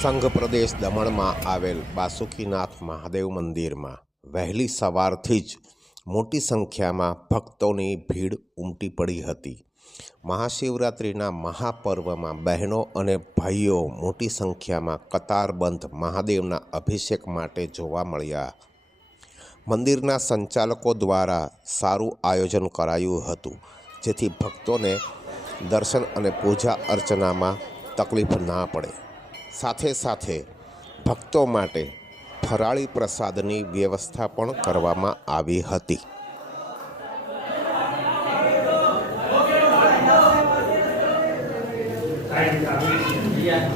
સંઘ પ્રદેશ દમણમાં આવેલ બાસુકીનાથ મહાદેવ મંદિરમાં વહેલી સવારથી જ મોટી સંખ્યામાં ભક્તોની ભીડ ઉમટી પડી હતી. મહાશિવરાત્રિના મહાપર્વમાં બહેનો અને ભાઈઓ મોટી સંખ્યામાં કતારબંધ મહાદેવના અભિષેક માટે જોવા મળ્યા. મંદિરના સંચાલકો દ્વારા સારું આયોજન કરાયું હતું, જેથી ભક્તોને દર્શન અને પૂજા અર્ચનામાં તકલીફ ના પડે. સાથે સાથે ભક્તો માટે ફરાળી પ્રસાદની વ્યવસ્થા પણ કરવામાં આવી હતી. Yeah.